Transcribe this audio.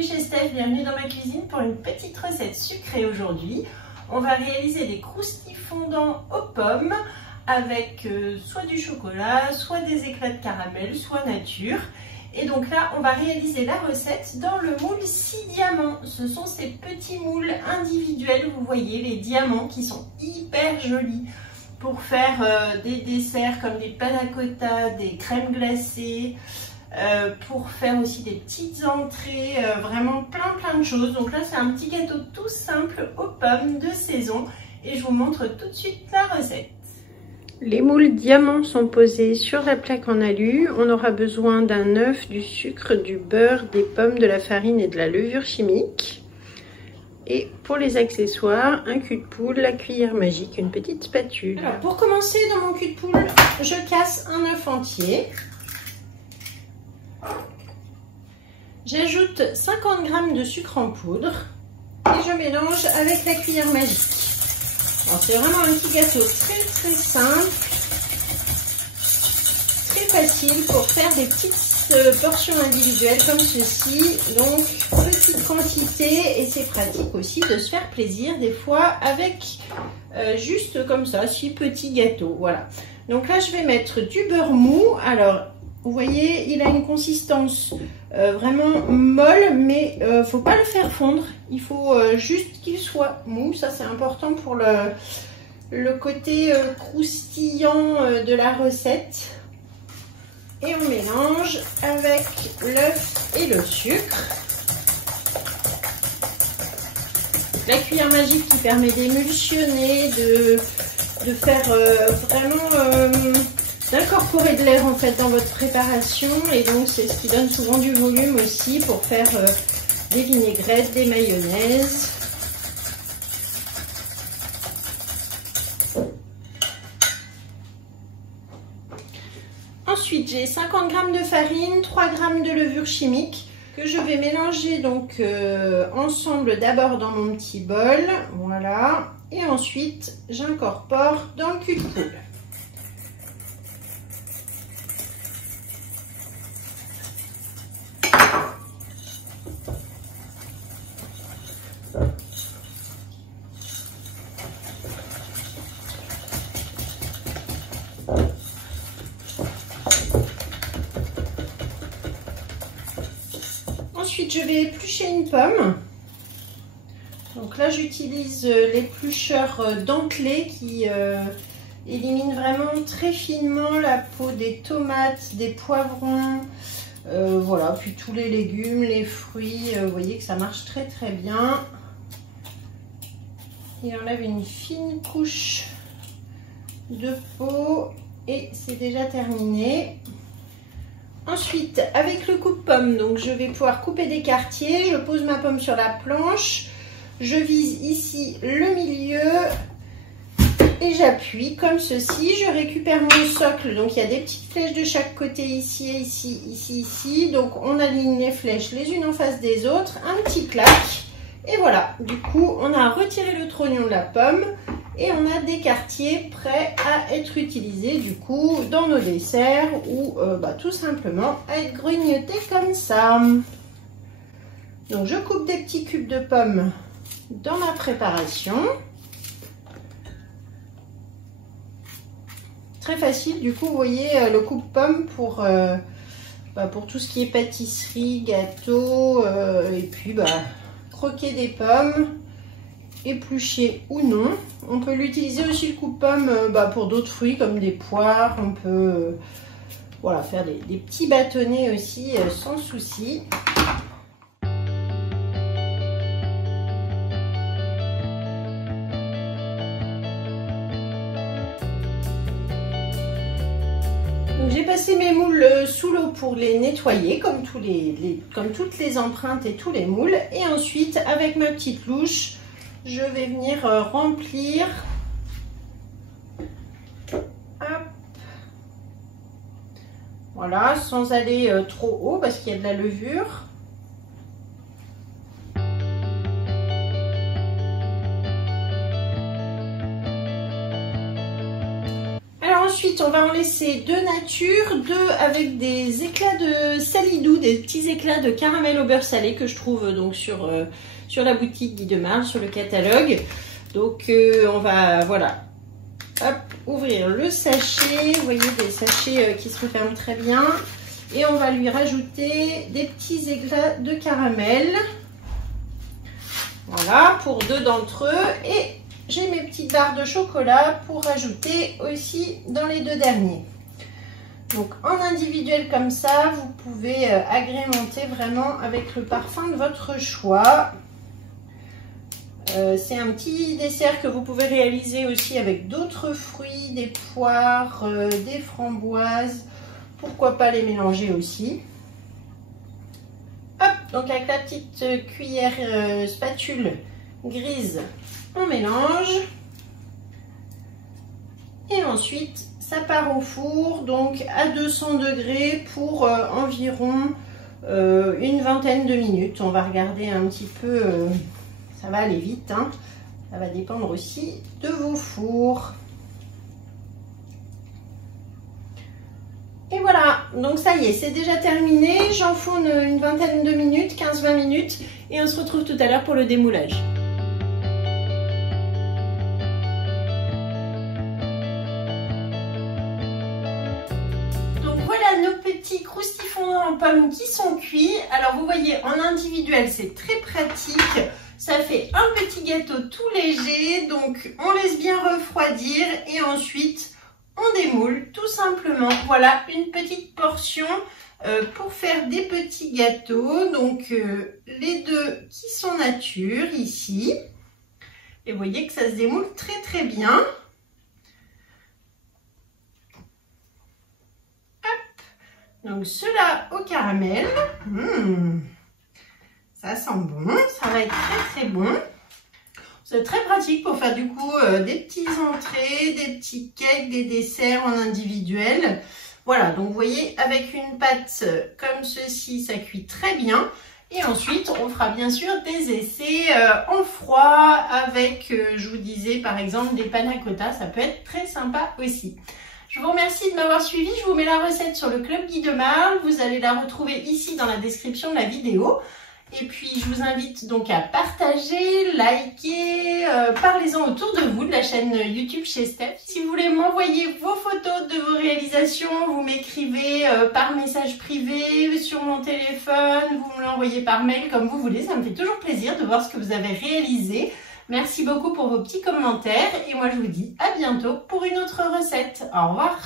bienvenue chez Steph, bienvenue dans ma cuisine pour une petite recette sucrée aujourd'hui. On va réaliser des croustilles fondants aux pommes avec soit du chocolat, soit des éclats de caramel, soit nature. Et donc là, on va réaliser la recette dans le moule 6 diamants. Ce sont ces petits moules individuels, vous voyez, les diamants qui sont hyper jolis pour faire des desserts comme des panna cotta, des crèmes glacées, pour faire aussi des petites entrées, vraiment plein de choses. Donc là, c'est un petit gâteau tout simple aux pommes de saison et je vous montre tout de suite la recette. Les moules diamants sont posés sur la plaque en alu. On aura besoin d'un œuf, du sucre, du beurre, des pommes, de la farine et de la levure chimique. Et pour les accessoires, un cul de poule, la cuillère magique, une petite spatule. Alors pour commencer, dans mon cul de poule, je casse un œuf entier. J'ajoute 50 g de sucre en poudre et je mélange avec la cuillère magique. C'est vraiment un petit gâteau très simple, très facile pour faire des petites portions individuelles comme ceci. Donc petite quantité et c'est pratique aussi de se faire plaisir des fois avec juste comme ça, 6 petits gâteaux. Voilà. Donc là je vais mettre du beurre mou. Alors vous voyez, il a une consistance vraiment molle, mais faut pas le faire fondre. Il faut juste qu'il soit mou. Ça, c'est important pour le côté croustillant de la recette. Et on mélange avec l'œuf et le sucre. La cuillère magique qui permet d'émulsionner, de faire vraiment... d'incorporer de l'air en fait dans votre préparation et donc c'est ce qui donne souvent du volume aussi pour faire des vinaigrettes, des mayonnaises. Ensuite j'ai 50 g de farine, 3 g de levure chimique que je vais mélanger donc ensemble d'abord dans mon petit bol, voilà, et ensuite j'incorpore dans le cul de poule. Ensuite, je vais éplucher une pomme. Donc là, j'utilise l'éplucheur dentelé qui élimine vraiment très finement la peau des tomates, des poivrons, voilà, puis tous les légumes, les fruits. Vous voyez que ça marche très bien. Il enlève une fine couche de peau et c'est déjà terminé. Ensuite, avec le coupe-pomme, donc je vais pouvoir couper des quartiers. Je pose ma pomme sur la planche. Je vise ici le milieu et j'appuie comme ceci. Je récupère mon socle. Donc, il y a des petites flèches de chaque côté ici, ici. Donc, on aligne les flèches les unes en face des autres. Un petit clac. Et voilà. Du coup, on a retiré le trognon de la pomme. Et on a des quartiers prêts à être utilisés du coup dans nos desserts ou tout simplement à être grignotés comme ça. Donc je coupe des petits cubes de pommes dans ma préparation. Très facile du coup, vous voyez le coupe-pomme pour tout ce qui est pâtisserie, gâteau et puis croquer des pommes. Épluché ou non. On peut l'utiliser aussi le coupe-pomme pour d'autres fruits comme des poires. On peut voilà, faire des petits bâtonnets aussi sans souci. J'ai passé mes moules sous l'eau pour les nettoyer comme toutes les empreintes et tous les moules. Et ensuite avec ma petite louche, je vais venir remplir. Hop. Voilà, sans aller trop haut parce qu'il y a de la levure. ensuite, on va en laisser 2 nature, 2 avec des éclats de salidou, des petits éclats de caramel au beurre salé que je trouve donc sur la boutique Guy de Marle, sur le catalogue. Donc on va, voilà, hop, ouvrir le sachet. Vous voyez, des sachets qui se referment très bien. Et on va lui rajouter des petits éclats de caramel. Voilà, pour 2 d'entre eux. Et j'ai mes petites barres de chocolat pour rajouter aussi dans les 2 derniers. Donc en individuel comme ça, vous pouvez agrémenter vraiment avec le parfum de votre choix. C'est un petit dessert que vous pouvez réaliser aussi avec d'autres fruits, des poires, des framboises. Pourquoi pas les mélanger aussi. Hop, donc avec la petite cuillère spatule grise, on mélange. Et ensuite, ça part au four, donc à 200 degrés pour environ une vingtaine de minutes. On va regarder un petit peu, ça va aller vite, hein. Ça va dépendre aussi de vos fours. Et voilà, donc ça y est, c'est déjà terminé. J'enfourne une vingtaine de minutes, 15-20 minutes, et on se retrouve tout à l'heure pour le démoulage. Donc voilà nos petits croustifons en pommes qui sont cuits. Alors vous voyez, en individuel, c'est très pratique. Ça fait un petit gâteau tout léger, donc on laisse bien refroidir et ensuite on démoule tout simplement. Voilà une petite portion pour faire des petits gâteaux. Donc les 2 qui sont nature ici. Et vous voyez que ça se démoule très très bien. Hop. Donc ceux-là au caramel. Ça sent bon, ça va être très très bon. C'est très pratique pour faire du coup des petites entrées, des petits cakes, des desserts en individuel. Voilà, donc vous voyez, avec une pâte comme ceci, ça cuit très bien. Et ensuite, on fera bien sûr des essais en froid avec, je vous disais par exemple, des panna cotta. Ça peut être très sympa aussi. Je vous remercie de m'avoir suivi. Je vous mets la recette sur le Club Guy de Marle. Vous allez la retrouver ici dans la description de la vidéo. Et puis, je vous invite donc à partager, liker, parlez-en autour de vous, de la chaîne YouTube chez Steph. Si vous voulez m'envoyer vos photos de vos réalisations, vous m'écrivez par message privé, sur mon téléphone, vous me l'envoyez par mail, comme vous voulez. Ça me fait toujours plaisir de voir ce que vous avez réalisé. Merci beaucoup pour vos petits commentaires. Et moi, je vous dis à bientôt pour une autre recette. Au revoir.